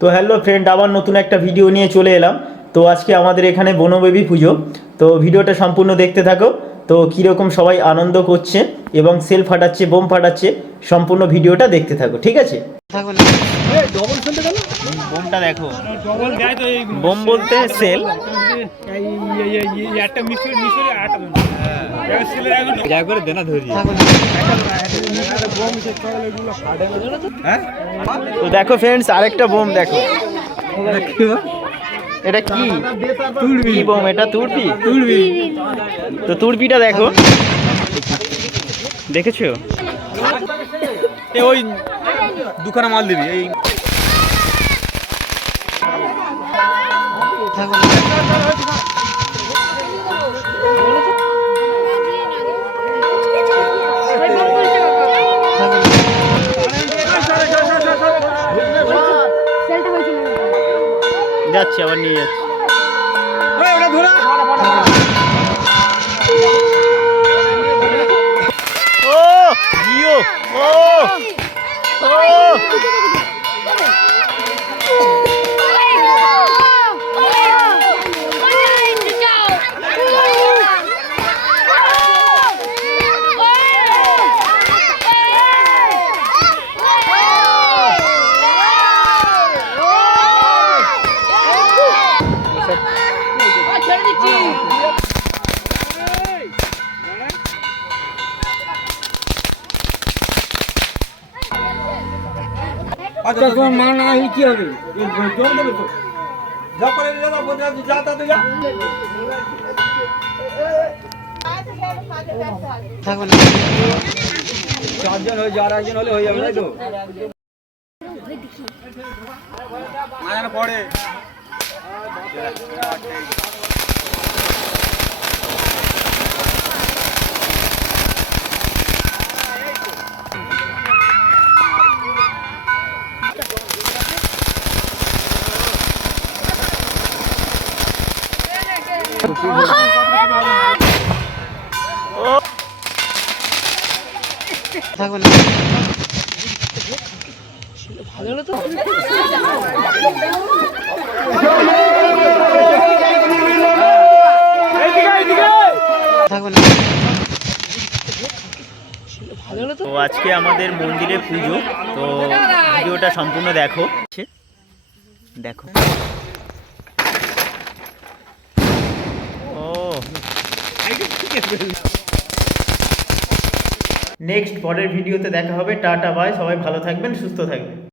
তো hello friend, আবার নতুন একটা ভিডিও নিয়ে চলে এলাম। তো আজকে আমাদের এখানে বনবেবী পুজো। তো ভিডিওটা সম্পূর্ণ দেখতে থাকো। তো কীরকম সবাই আনন্দ করছে এবং সেল ফাটাচ্ছে, বোম ফাটাচ্ছে, সম্পূর্ণ ভিডিওটা দেখতে থাকো, ঠিক আছে? বোমটা দেখো, বোম বলতে সেল। তো দেখো ফ্রেন্ডস, আরেকটা বোম দেখো। এটা কি কি বোম? এটা তুরপি। তো তুরপিটা দেখো, দেখেছো? ওই দুখানা মাল দিবি এই যাচ্ছি, আবার নিয়ে যাচ্ছি। ও জিও, ও আচ্ছা তোমার মা না হলে কি হবে? জল দেবে তো যা করে যা তা যা চারজন হয়ে যার একজন হলে হয়ে যাবে, তাই তো? পড়ে তো আজকে আমাদের মন্দিরে পুজো। তো ভিডিওটা সম্পূর্ণ দেখো। দেখো, ও নেক্সট পরের ভিডিওতে দেখা হবে। টাটা বাই, সবাই ভালো থাকবেন, সুস্থ থাকবেন।